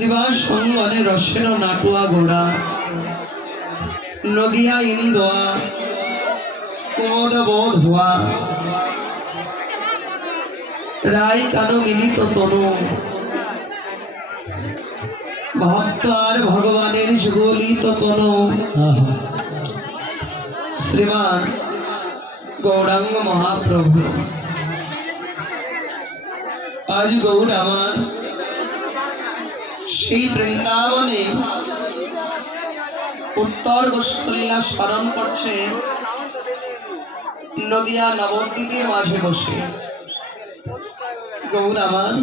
শ্রীবাস সঙ্গনে রসের নাটুয়া গোড়া নদিয়া ইন্দোয়া কুমদ বোধ হওয়া রায় কানো মিলিত তনু? ভক্ত আর ভগবানের সুগলিত তনু। শ্রীমান গৌরাঙ্গ মহাপ্রভু। আজ গৌর আমার সেই বৃন্দাবনে উত্তর গোষ্ঠলীলা স্মরণ করছে নদিয়া নবদ্বীপের মাঝে বসে। গৌর আমার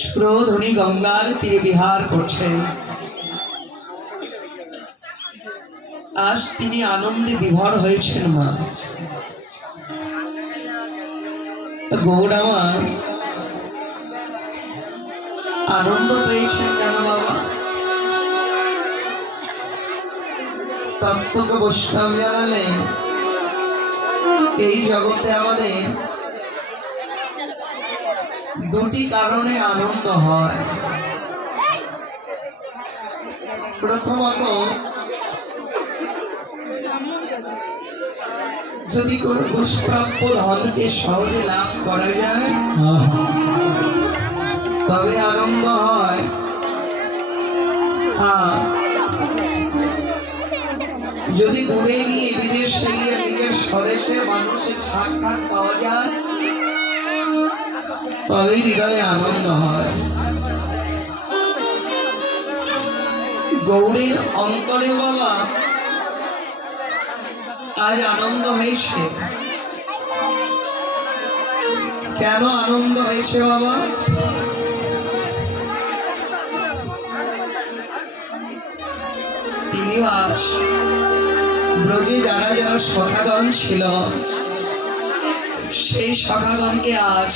সুরধনী গঙ্গার তীরে বিহার করছে। আজ তিনি আনন্দে বিভর হয়েছেন মা। গৌর আনন্দ পেয়েছেন কেন বাবা? তত্ত্বকে বৈষ্ণব জানালে এই জগতে আমাদের দুটি কারণে আনন্দ হয়। প্রথমত, যদি কোনো দুষ্প্রাপ্য ধনকে সহজে লাভ করা যায় তবে আনন্দ হয়। আর যদি দূরে গিয়ে বিদেশে গিয়ে নিজের স্বদেশের মানুষের সাক্ষাৎ পাওয়া যায়, তবেই হৃদয়ে আনন্দ হয়। গৌরীর অন্তরে বাবা, আজ আনন্দ হয়েছে। কেন আনন্দ হয়েছে বাবা? তিনি আজ ব্রজে যারা যারা সখাগণ ছিল, সেই সখাগণকে আজ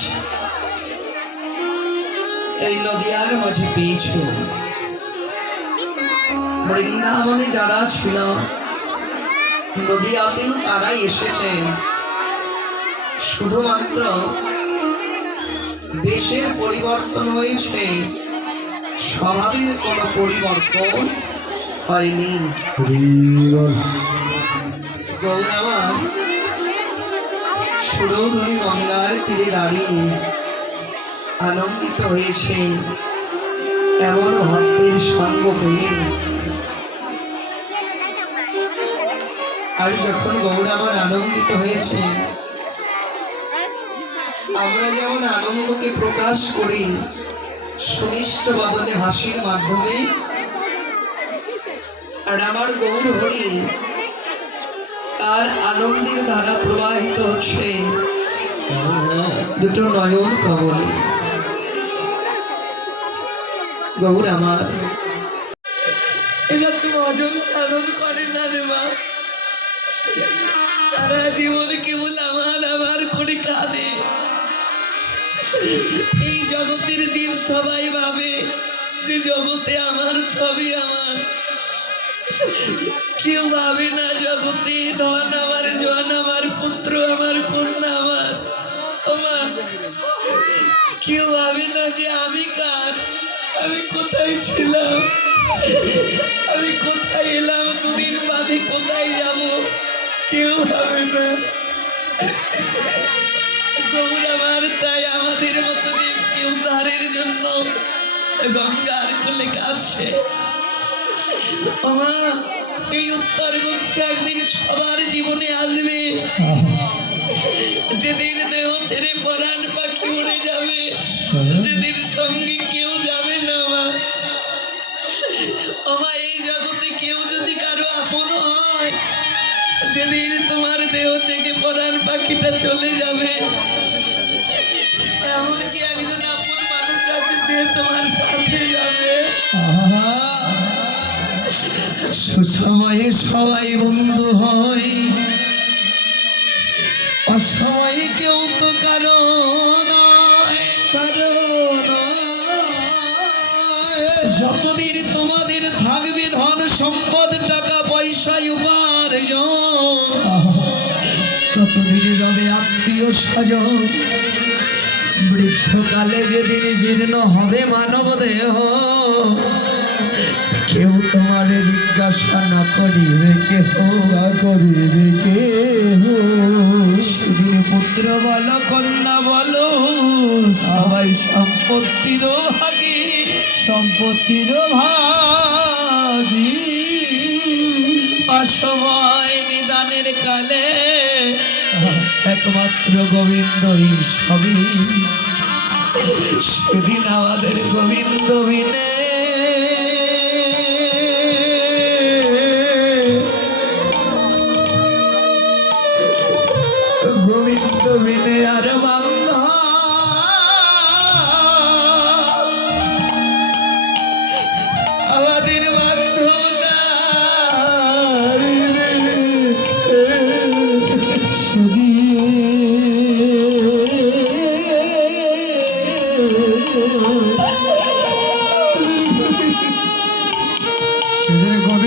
এই নদিয়ার মাঝে পেয়েছ। বৃন্দাবনে যারা ছিল, নদিয়াতেও তারাই এসেছেন শুধুমাত্র দেশের পরিবর্তন হয়েছে, স্বভাবের কোনো পরিবর্তন হয়নি গৌরামা সুরধনী গঙ্গার তীরে দাঁড়িয়ে আনন্দিত হয়েছে। এমন ভক্তের সঙ্গ পেয়ে। আর যখন গৌরামার আনন্দিত হয়েছে, আমরা যেমন আনন্দকে প্রকাশ করি, সুনিষ্ট বদনে হাসির মাধ্যমে আর আমার গৌর হরি, তার আনন্দের ধারা প্রবাহিত হচ্ছে। দুটো নয়ন কবলে গৌর আমার। এরা তো অজন সাধন করে না রে মা। সারা জীবন কেবল আমার আমার করে কাঁদে। এই জগতের জীব সবাই ভাবে যে জগতে আমার সবই আমার। কেউ ভাবে না জগতে, ধন আমার, জন আমার, পুত্র আমার, কন্যা আমার। আমার কেউ ভাবে না যে আমি কার? আমি কোথায় ছিলাম? আমি কোথায় এলাম? দুদিন বাদে কোথায় যাব? কেউ ভাবে না। গৌর আমার তাই আমাদের মতো কেউ তারের জন্য গঙ্গার কোলে কাছে আমা এই উত্তর গোষ্ঠী একদিন সবার জীবনে আসবে। যেদিন দেহ ছেড়ে পরাণ পাখি উড়ে যাবে, যেদিন সঙ্গে কেউ যাবে না মা। আমা এই জগতে কেউ যদি কারও আপন হয়, যেদিন তোমার দেহ থেকে পরাণ পাখিটা চলে যাবে এমন কি একজন আপন মানুষ আছে যে তোমার সাথে যাবে। সুসময়ে সবাই বন্ধু হয়। অসময়ে কেউ তো কারও যতদিন তোমাদের থাকবে ধন সম্পদ, টাকা পয়সা, উপার্জন, ততদিন রবে আত্মীয় স্বজন। বৃদ্ধকালে যেদিন জীর্ণ হবে মানব দেহ কেউ জিজ্ঞাসা না করিবে কেহ? না করিবে কে সেদিন পুত্র বলো কন্যা বলো সবাই সম্পত্তির ভাগী সম্পত্তির ভাগি। অসময় নিদানের কালে একমাত্র গোবিন্দই সবই। সেদিন আমাদের গোবিন্দ বিনে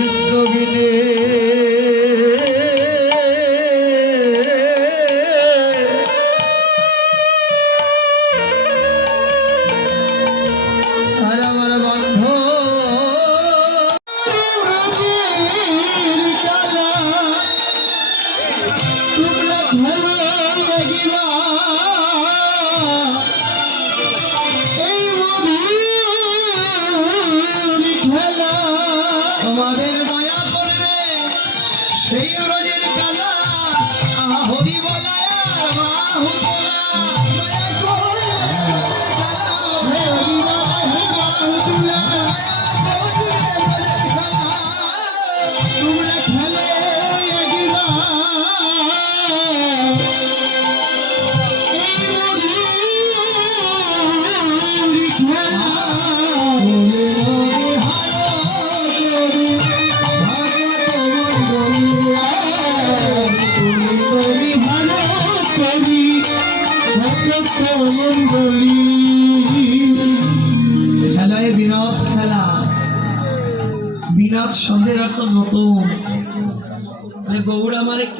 গোবিন্দ বিনে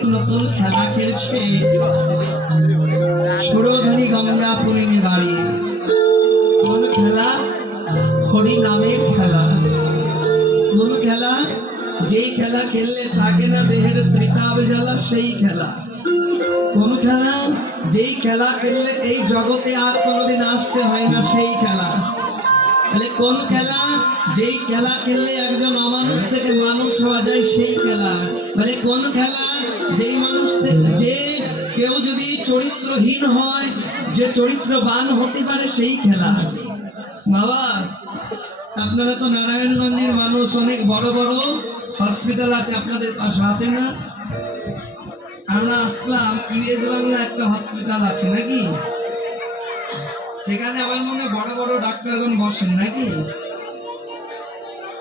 নতুন খেলা খেলছে। সুরধনী গঙ্গা পুরিনে দাঁড়িয়ে। কোন খেলা? হরি নামের খেলা। কোন খেলা? যেই খেলা খেললে থাকে না দেহের ত্রিতাব জ্বালা, সেই খেলা। কোন খেলা? যেই খেলা খেললে এই জগতে আর কোনোদিন আসতে হয় না, সেই খেলা। তাহলে কোন খেলা? যেই খেলা খেললে একজন অমানুষ থেকে মানুষ হওয়া যায়, সেই খেলা। মানে কোন খেলা? যেই মানুষ যে কেউ যদি চরিত্রহীন হয়, যে চরিত্রবান হতে পারে সেই খেলা। বাবা, আপনারা তো নারায়ণগঞ্জের মানুষ, অনেক বড় বড় হসপিটাল আছে, আপনাদের পাশে আছে না? আমরা আসলাম ইউএস বাংলা একটা হসপিটাল আছে নাকি? সেখানে আমার মনে বড় বড় ডাক্তারগণ বসেন নাকি?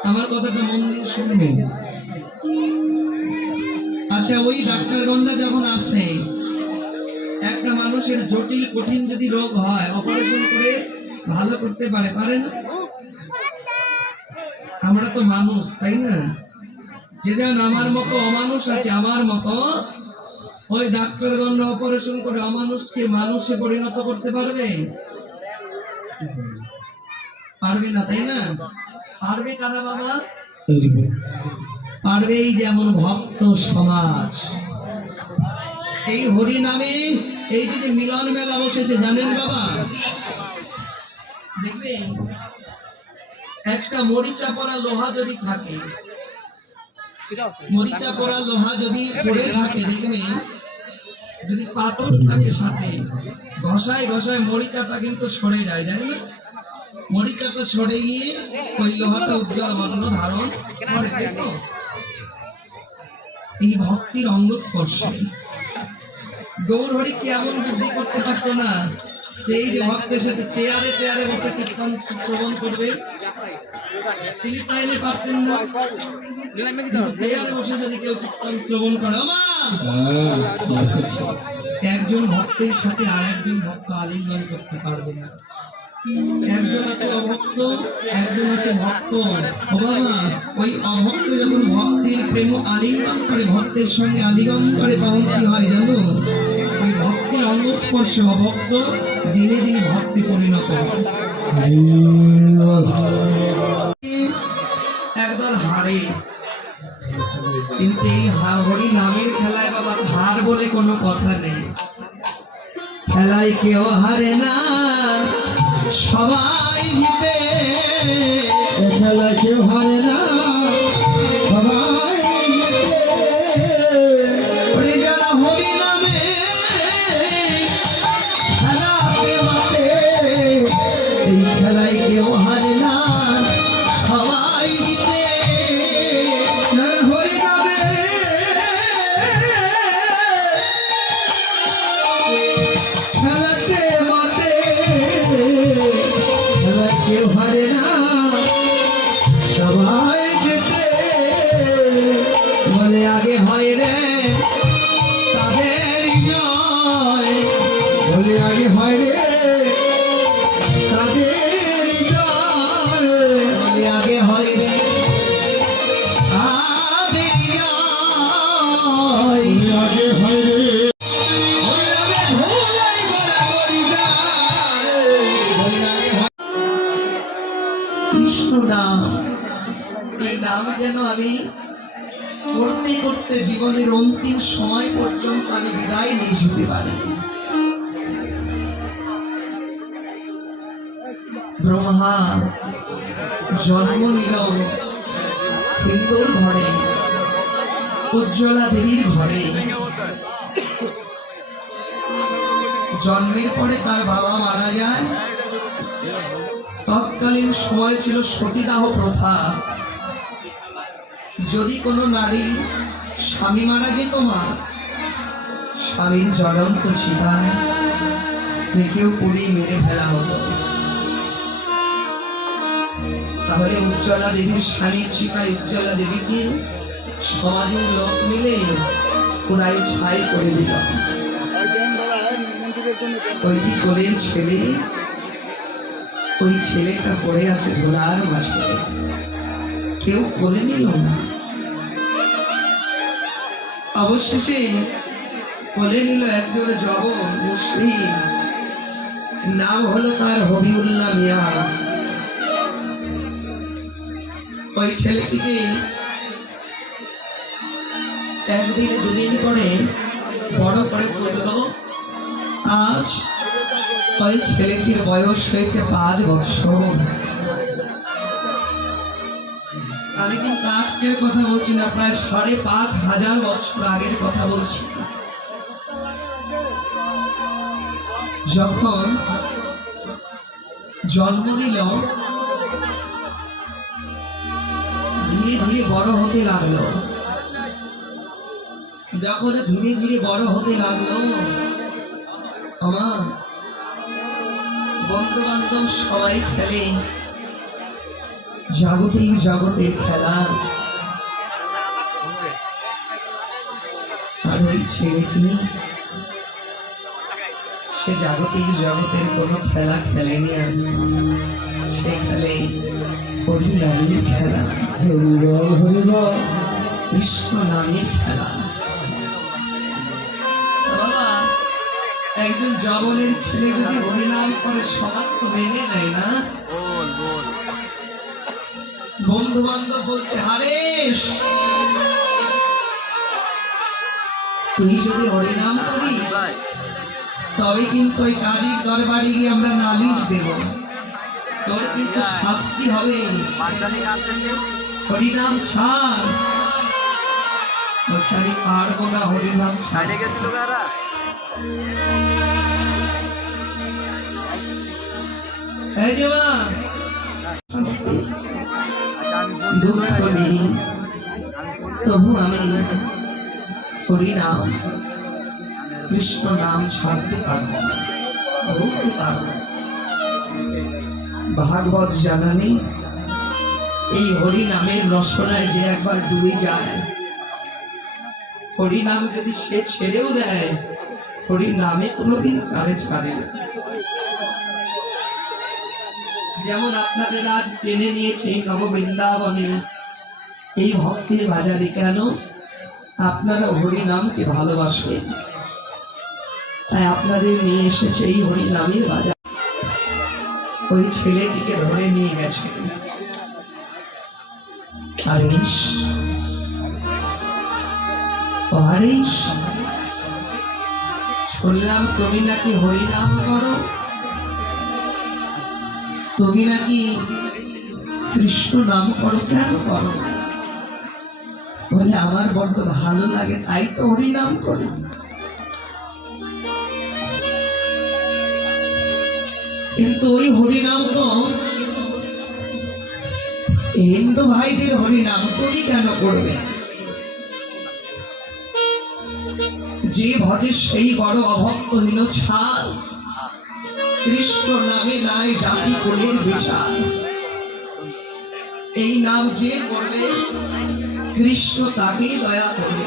আমার কথাটা মন দিয়ে শুনবেন। আচ্ছা ওই ডাক্তারগণরা যখন আসে, একটা মানুষের জটিল, কঠিন যদি রোগ হয় অপারেশন করে ভালো করতে পারে পারে না? আমরা তো মানুষ, তাই না? যে যেমন আমার মতো অমানুষ আছে, আমার মতো, ওই ডাক্তারগণরা অপারেশন করে অমানুষকে মানুষে পরিণত করতে পারবে? পারবে না, তাই না? পারবে কারা বাবা? পারবে এই যেমন ভক্ত সমাজ। এই হরি নামে এই যে যে মিলন মেলা বসেছে, জানেন বাবা? দেখবেন, একটা মরিচা পরা লোহা যদি থাকে, মরিচা পরা লোহা যদি পড়ে থাকে, দেখবেন, যদি পাথর থাকে সাথে, ঘষায় ঘষায় মরিচাটা কিন্তু সরে যায় জানি না? মরিচাটা সরে গিয়ে ওই লোহাটা উজ্জ্বল বর্ণ ধারণ করে, তাই তো এই ভক্তির অঙ্গ স্পর্শে হরি কি এমন বুদ্ধি করতে পারতো না এই যে ভক্তের সাথে চেয়ারে চেয়ারে বসে কীর্তন শ্রবণ করবে? তিনি তাইলে পারতেন না। চেয়ারে বসে যদি কেউ কীর্তন শ্রবণ করে একজন ভক্তের সাথে আর একজন ভক্ত আলিঙ্গন করতে পারবে না। একজন আছে অভক্ত একজন আছে ভক্ত। বাবা ওই অভক্ত যখন ভক্তির প্রেম আলিঙ্গন করে, ভক্তের সঙ্গে আলিঙ্গন করে, তখন কি হয় জানো? ওই ভক্তির অঙ্গস্পর্শে অভক্ত দিনে দিনে ভক্তি পরিণত। একদল হারে। কিন্তু এই হরি নামের খেলায় বাবা হার বলে কোনো কথা নেই। খেলায় কেউ হারে না। সবাই জিতে খেলা কেউ হারে নাম এই নাম যেন আমি করতে করতে জীবনের অন্তিম সময় পর্যন্ত আমি বিদায় নিয়ে যেতে পারি। ব্রহ্মা জন্ম নিল হিন্দুর ঘরে উজ্জ্বলা দেবীর ঘরে। জন্মের পরে তার বাবা মারা যায়। তৎকালীন সময় ছিল সতীদাহ প্রথা। যদি কোনো নারী স্বামী মারা যেত মা স্বামীর জ্বলন্ত চিতায় স্ত্রীকেও পুড়িয়ে মেরে ফেলা হতো। তাহলে উজ্জ্বলা দেবীর স্বামীর চিতায় উজ্জ্বলা দেবীকে সমাজের লোক মিলে পুরাই ছাই করে দিল। ওই যে কোলের ছেলে ওই ছেলেটা পড়ে আছে ভোলার মাঝে কেউ কোলে নিল না। অবশেষে কোলে নিল একজন জব মুসলিম। নাম হলো তার হবিউল্লাহ মিয়া। ওই ছেলেটিকে একদিন দুদিন পরে বড় করে তুললো। আজ ওই ছেলেটির বয়স হয়েছে পাঁচ বছর। আমি কিন্তু আজকের কথা বলছি না, প্রায় সাড়ে পাঁচ হাজার বছর আগের কথা বলছি। যখন জন্ম নিল, ধীরে ধীরে বড় হতে লাগল। যখন ধীরে ধীরে বড় হতে লাগল, আমার বন্ধু বান্ধব সবাই খেলে। জাগতিক জগতের খেলা। আর ওই ছেলেটি সে জাগতিক জগতের কোনো খেলা খেলেনি। আর সে খেলে হরি নামের খেলা। হরিবল হরিবল। কৃষ্ণ নামের খেলা। একজন জবনের ছেলে যদি হরিনাম করে সমাজ তো মেনে নেয় না? বন্ধু বান্ধব বলছে হারেশ তুই যদি হরিনাম করিস তবে কিন্তু ওই কাজীর দরবারে গিয়ে আমরা নালিশ দেব। তোর কিন্তু শাস্তি হবে। হরিনাম ছাড়। বলছে আমি পারব না হরিনাম ছাড়ে ছাড় তবু আমি কৃষ্ণ নাম ছাড়তে পারব পারব ভাগবত জানানি এই হরি নামের রসনায় যে একবার ডুবে যায় হরি নাম যদি সে ছেড়েও দেয় হরি নামে কোনোদিন ছাড়ে ছাড়ে না। যেমন আপনাদের আজ টেনে নিয়েছে নববৃন্দাবনে, এই ভক্তির বাজারে কেন? আপনারা হরি নামকে ভালোবাসবেন। তাই আপনাদের নিয়ে এসেছে এই হরিনামের বাজার ওই ছেলেটিকে ধরে নিয়ে গেছে। শুনলাম তুমি নাকি হরিনাম করো। তুমি নাকি কৃষ্ণ নাম করো কেন করো? বলে, আমার বড্ড ভালো লাগে, তাই তো হরিনাম করি। কিন্তু ওই হরিনাম তো হিন্দু ভাইদের হরিনাম তুমি কেন করবে? যে ভজে সেই বড় অভক্ত হইল ছাল। কৃষ্ণ নামে নাই জাতি কোলের বিচার। এই নাম যে করবে, কৃষ্ণ তাকেই দয়া করবে।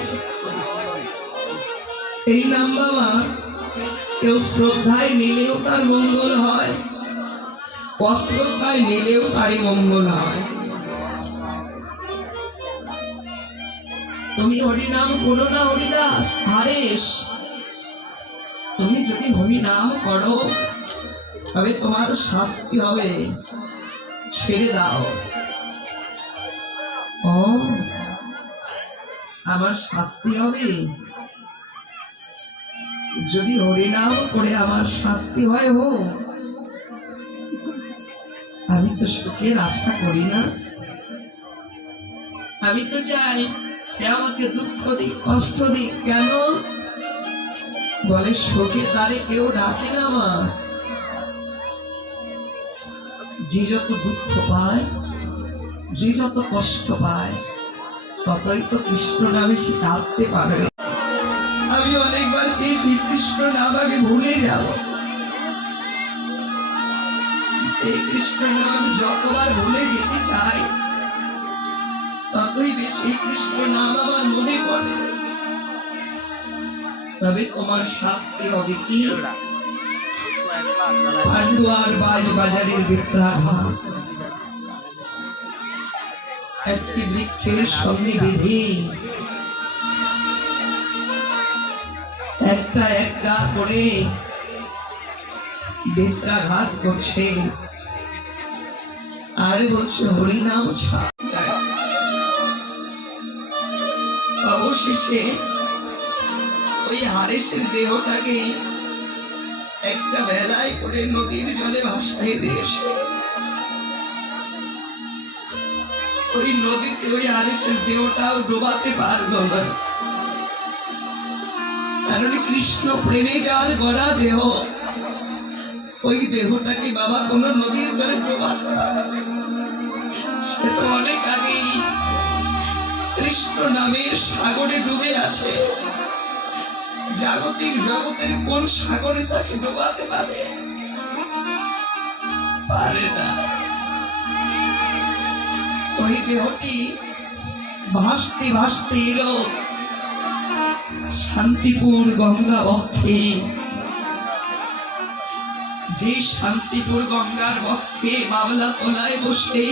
এই নাম বাবা, কেউ শ্রদ্ধায় নিলেও তার মঙ্গল হয়, অশ্রদ্ধায় নিলেও তারই মঙ্গল হয়। তুমি হরিনাম করো না হরিদাস, হারেশ। তুমি যদি হরিনাম করো তবে তোমার শাস্তি হবে। ছেড়ে দাও। ও, আমার শাস্তি হবে? যদি হরিনাম করে আমার শাস্তি হয় হো, আমি তো সুখের আশা করি না। আমি তো চাই সে আমাকে দুঃখ দিক, কষ্ট দিক। কেন? বলে, শোকে তারে কেউ ডাকে না মা। যে যত দুঃখ পায়, যে যত কষ্ট পায়, ততই তো কৃষ্ণ নামে সে কাঁদতে পারবে। আমি অনেকবার চেয়েছি কৃষ্ণ নাম আমি ভুলে যাব। এই কৃষ্ণ নাম আমি যতবার ভুলে যেতে চাই, ততই বেশি কৃষ্ণ নাম আমার মনে পড়ে। তবে তোমার শাস্তি হবে কি? পান্ডুয়ার বাজ বাজারের বিত্রাঘাত একটি বৃক্ষের সঙ্গে বেঁধে একটা একটা করে বেত্রাঘাত করছে। আর বলছে, হরিনাম ছাড় অবশেষে ওই হারেসের দেহটাকে একটা বেলায় করে নদীর জলে ভাসাই দিয়েছে। ওই নদীতে ওই হারেসের দেহটাও ডোবাতে পারল না। কারণ কৃষ্ণ প্রেমে যার গড়া দেহ, ওই দেহটাকে বাবা কোন নদীর জলে ডোবাতে সে তো অনেক আগেই কৃষ্ণ নামের সাগরে ডুবে আছে। জাগতিক জগতের কোন সাগরে তাকে ডোবাতে পারে? পারে না। ওই দেহটি ভাসতে ভাসতে এলো। শান্তিপুর গঙ্গা বক্ষে যে শান্তিপুর গঙ্গার বক্ষে বাবলা তোলায় বসে,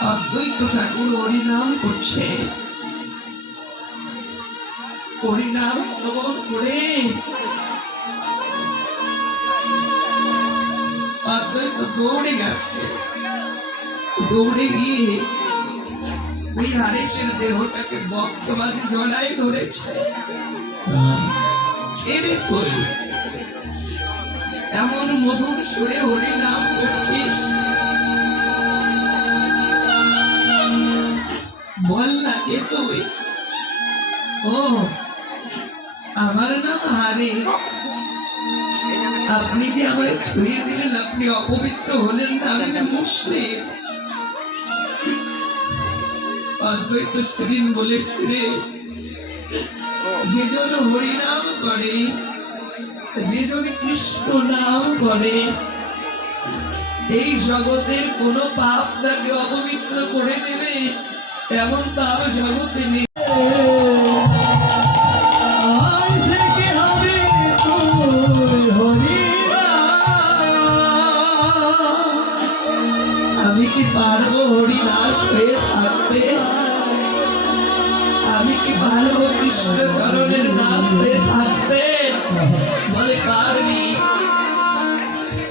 অদ্বৈত ঠাকুর হরিনাম করছে। হরিনাম শ্রবণ করে। অদ্বৈত দৌড়ে গেছে। দৌড়ে গিয়ে ওই হারেসের দেহটাকে বক্ষ মাঝে জড়াই ধরেছে। ছেড়ে তুই এমন মধুর সুরে হরিনাম করছিস। বল না কে তুই? ও আমার নাম হারিস। আপনি যে আমায় ছুঁয়ে দিলেন, আপনি অপবিত্র হলেন না, আমি যে মুসলিম। অদ্বৈত সেদিন বলেছিলে যে জন হরিনাম করে, যে জন কৃষ্ণ নাম করে, এই জগতের কোন পাপ তাকে অপবিত্র করে দেবে, এমন পাপ জগতে নেই।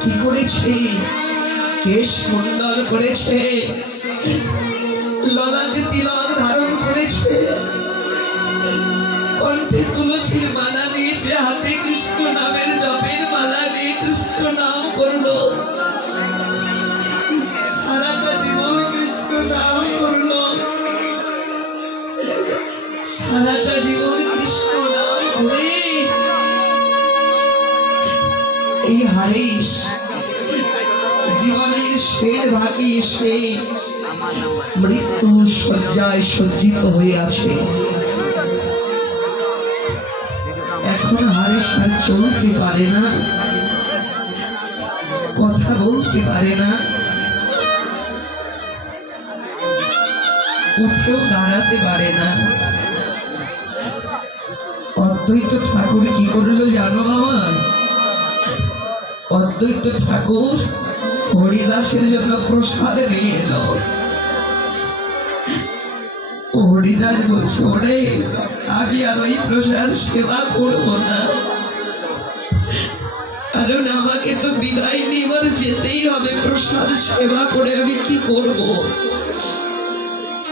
কি করেছে? কে সুন্দর করেছে? ললাটে তিলক ধারণ করেছে। কণ্ঠে তুলসীর মালা নিয়েছে হাতে কৃষ্ণ নামের জপের ভাগে এসে মৃত্যু শয্যায় সজ্জিত হয়ে আছে। এখন হারিস আর চলতে পারে না। কথা বলতে পারে না। উঠেও দাঁড়াতে পারে না। অদ্বৈত ঠাকুর কি করল জানো বাবা? অদ্বৈত ঠাকুর হরিদাসের জন্য প্রসাদ নিয়ে এলো। হরিদাস বলছে আমি আর ওই প্রসাদ সেবা করব না। কারণ আমাকে তো বিদায় নেবার যেতেই হবে, প্রসাদ সেবা করে আমি কি করব?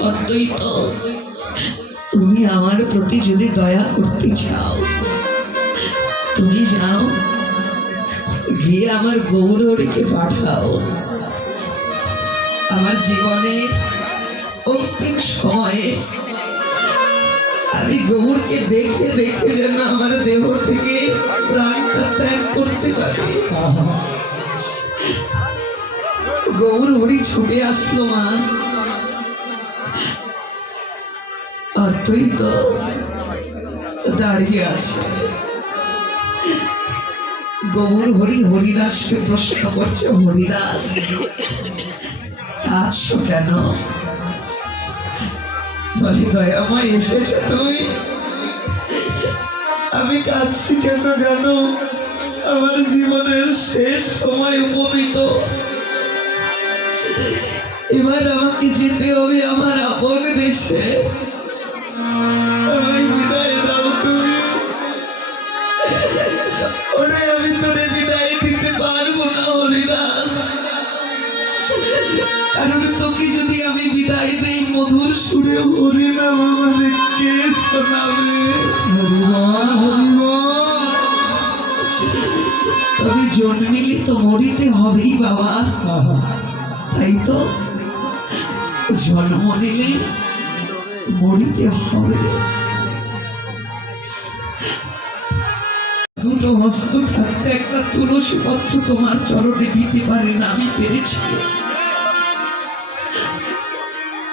অদ্বৈত, তুমি আমার প্রতি যদি দয়া করতে চাও, তুমি যাও। গিয়ে আমার গৌরহরিকে পাঠাও। আমার জীবনের অন্তিম সময়ে আমি গৌরকে দেখে দেখে যেন আমার দেহ থেকে প্রাণটা ত্যাগ করতে পারি। গৌর হরি ছুটে আসলো মা। অদ্বৈত দাঁড়িয়ে আছে গৌর হরি, হরিদাসকে প্রশ্ন করছে, হরিদাস, কাঁদছো কেন? বলি, দয়াময় এসেছে তুমি। আমি কাঁদছি কেন জানো? আমার জীবনের শেষ সময় উপনীত। এবার আমাকে যেতে হবে আমার আপন দেশে। মধুর সুরে হরি নাম আমারে কে শোনাবে তবে জন্মিলে তো মরিতে হবেই বাবা। তাই তো জন্ম নিলে মরিতে হবে। দুটো হস্ত থাকতে একটা তুলসী পত্র তোমার চরণে দিতে পারে না আমি পেরেছি।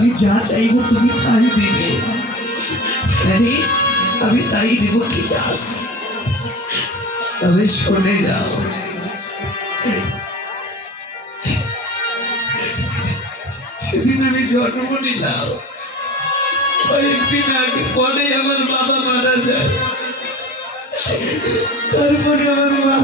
আমি যা চাইব তুমি তাই দেবে। আরে আমি তাই দেব, কি চাস? তবে শুনে যাও সেদিন আমি জন্ম নিলাম। কয়েকদিন আগে পরে আমার বাবা মারা যায়। তারপরে আমার মা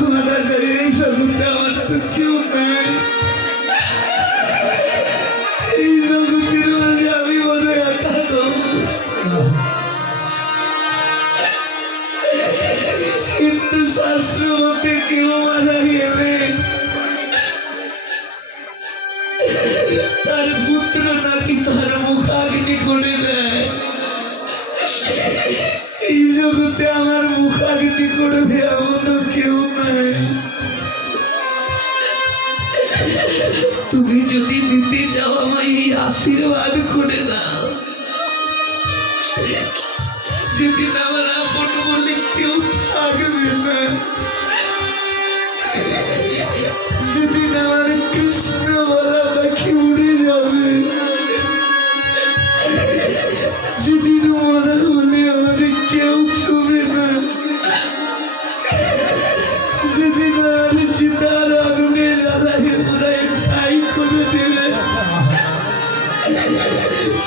মুখাগ্নি করবে এমন কেউ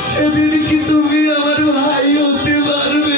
সেদিন কি তুমি আমার ভাই হতে পারবে?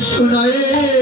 তুমি